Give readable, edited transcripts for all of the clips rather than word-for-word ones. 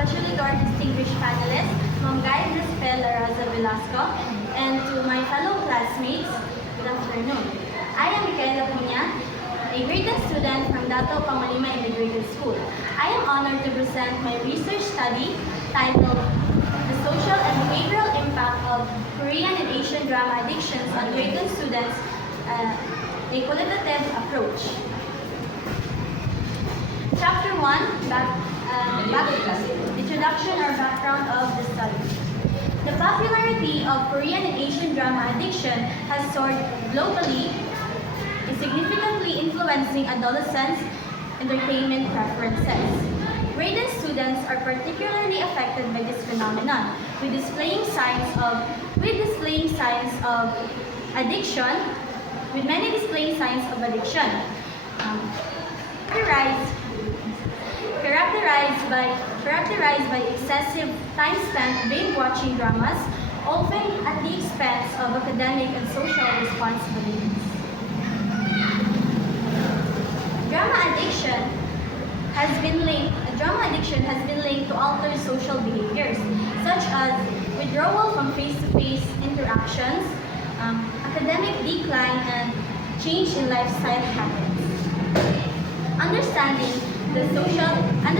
especially to our distinguished panelists, Ma'am Guy Rispel Raza Velasco, and to my fellow classmates, good afternoon. I am Micaela Punya, a grade 10 student from Dato Pangalima Integrated School. I am honored to present my research study titled The Social and Behavioral Impact of Korean and Asian Drama Addictions on grade 10 students, a qualitative approach. Chapter 1, Introduction or Background of the Study. The popularity of Korean and Asian drama addiction has soared globally, significantly influencing adolescents' entertainment preferences. Grade 10 students are particularly affected by this phenomenon, with displaying signs of addiction, with many displaying signs of addiction. Characterized by excessive time spent binge watching dramas, often at the expense of academic and social responsibilities. Drama addiction has been linked to altered social behaviors, such as withdrawal from face-to-face interactions, academic decline, and change in lifestyle habits. Understanding the social and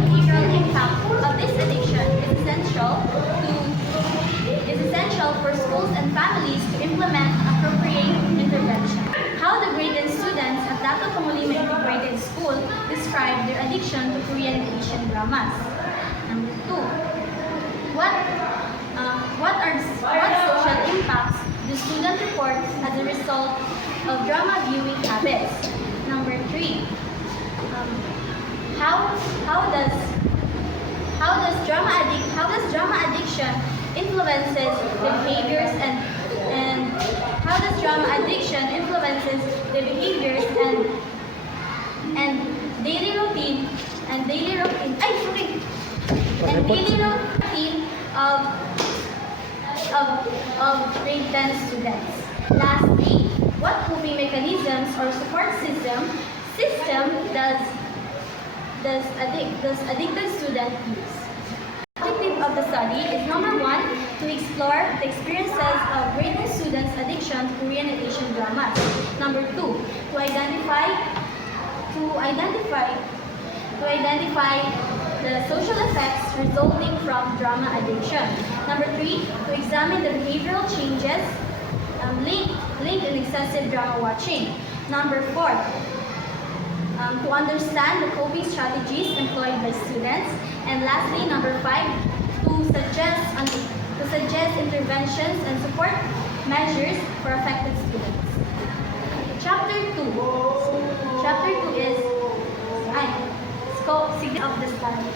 behavioral impact of this addiction is essential for schools and families to implement appropriate intervention. How the grade 10 students at Dato Pangalima Integrated School describe their addiction to Korean and Asian dramas. Number 2. What social impacts do students report as a result of drama viewing habits? Number 3. How does drama addiction influences the behaviors and how does drama addiction influences the behaviors and daily routine of grade 10 students. Lastly, what coping mechanisms or support system does addicted student use? The objective of the study is number 1, to explore the experiences of grade 10 students' addiction to Korean and Asian dramas. Number 2, to identify the social effects resulting from drama addiction. Number 3, to examine the behavioral changes linked in excessive drama watching. Number 4, to understand the coping strategies employed by students. And lastly, number 5, to suggest interventions and support measures for affected students. Chapter 2 is scope of the study.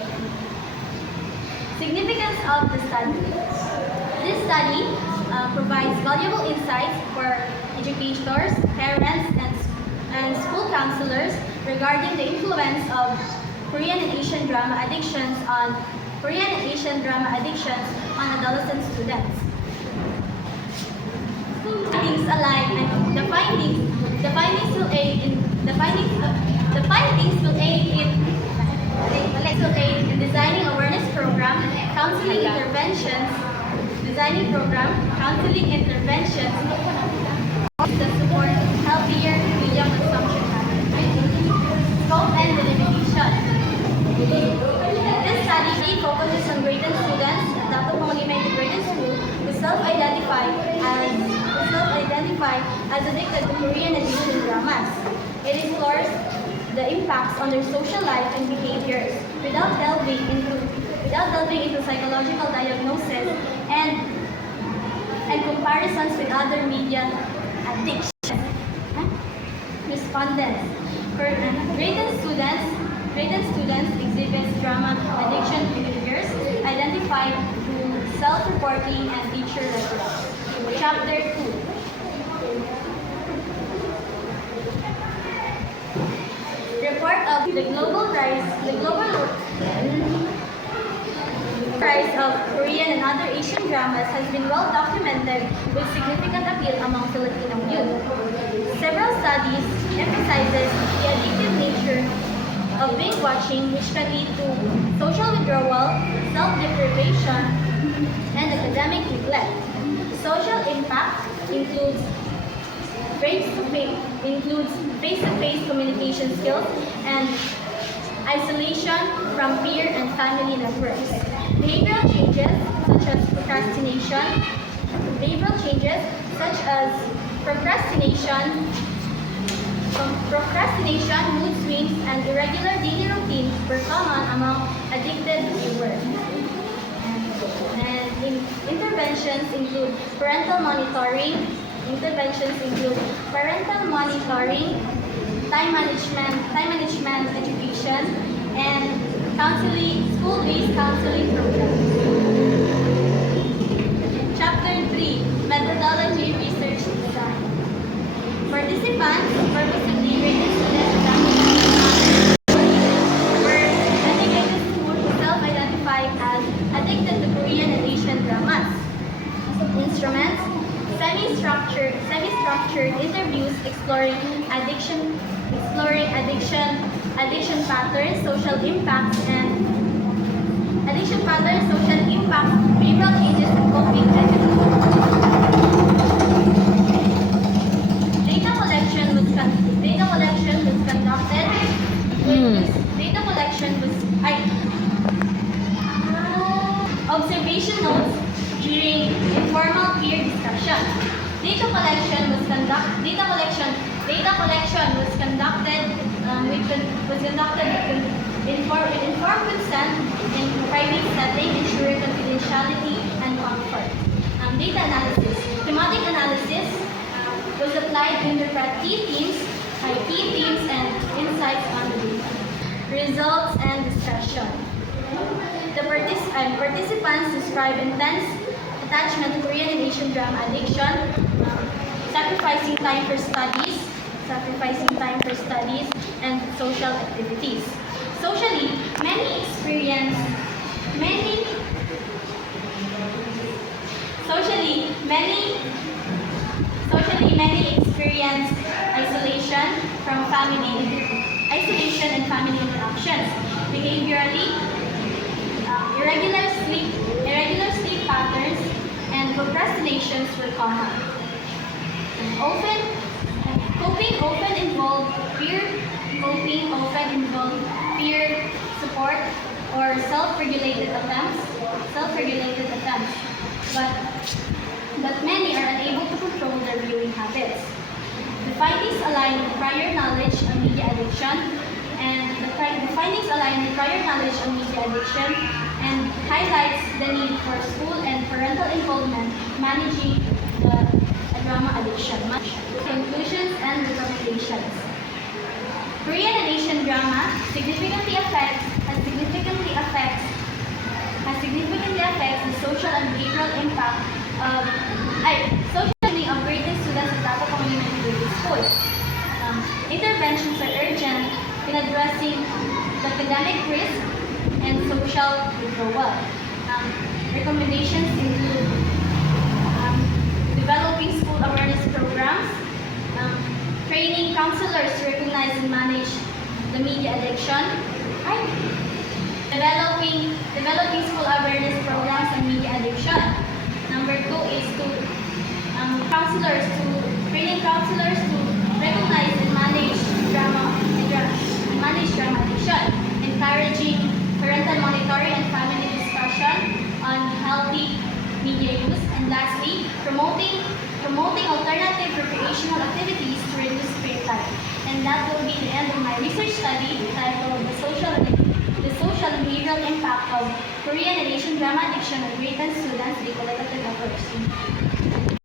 Significance of the study. This study provides valuable insights for educators, parents, and school counselors regarding the influence of Korean and Asian drama addictions on adolescent students. The findings will aid in designing awareness program, counseling interventions that support healthier media consumption habits. Scope and delimitation. This study focuses on grade 10 students at Dato Pangalima Integrated School who self-identify as addicted to Korean and Asian dramas. It explores the impacts on their social life and behaviors without delving into psychological diagnosis and comparisons with other media addictions. Respondents. Grade 10 students exhibit drama addiction behaviors identified through self-reporting and teacher referrals. Chapter 2. Report of the global rise of Korean and other Asian dramas has been well documented with significant appeal among Filipino youth. Several studies emphasizes the addictive nature of binge watching, which can lead to social withdrawal, self-deprivation, and academic neglect. Social impact includes face-to-face communication skills and isolation from peer and family networks. Behavioral changes such as procrastination, mood swings, and irregular daily routines were common among addicted viewers. And interventions include parental monitoring. Time management education, and school-based counseling programs. Chapter 3, Methodology Research Design. Participants purposefully rated students were dedicated schools who self-identified as addicted to Korean and Asian dramas. Instruments, semi-structured interviews exploring addiction patterns, social impacts, behavioral changes, and coping mechanisms. Data collection was conducted. Observation notes during informal peer discussion. Data collection was conducted with informed consent in private setting, ensuring confidentiality and comfort. Data analysis. Thematic analysis was applied to interpret key themes and insights on the data. Results and discussion. The participants describe intense attachment to Korean and Asian drama addiction, sacrificing time for studies, and social activities. Socially, many experience isolation and family interactions. Behaviorally, irregular sleep patterns and procrastinations were common. Coping often involved peer support or self-regulated attempts, but many are unable to control their viewing habits. The findings align with prior knowledge on media addiction, and highlights the need for school and parental involvement managing the drama addiction. Conclusions and recommendations. Korean and Asian drama significantly affects the social and behavioral impact of graded students at Tato Community Grade School. Interventions are urgent in addressing the academic risk and social withdrawal. Recommendations include developing school awareness programs, training counselors to recognize and manage the media addiction, developing school awareness programs on media addiction. Number 2 is training counselors to recognize and manage drama addiction, encouraging parental monitoring and family discussion on healthy media use, and lastly, promoting alternative recreational activities to reduce screen time. And that will be the end of my research study titled The Social and Behavioral Impact of Korean and Asian Drama Addiction on Grade 10 Students, the Qualitative Efforts.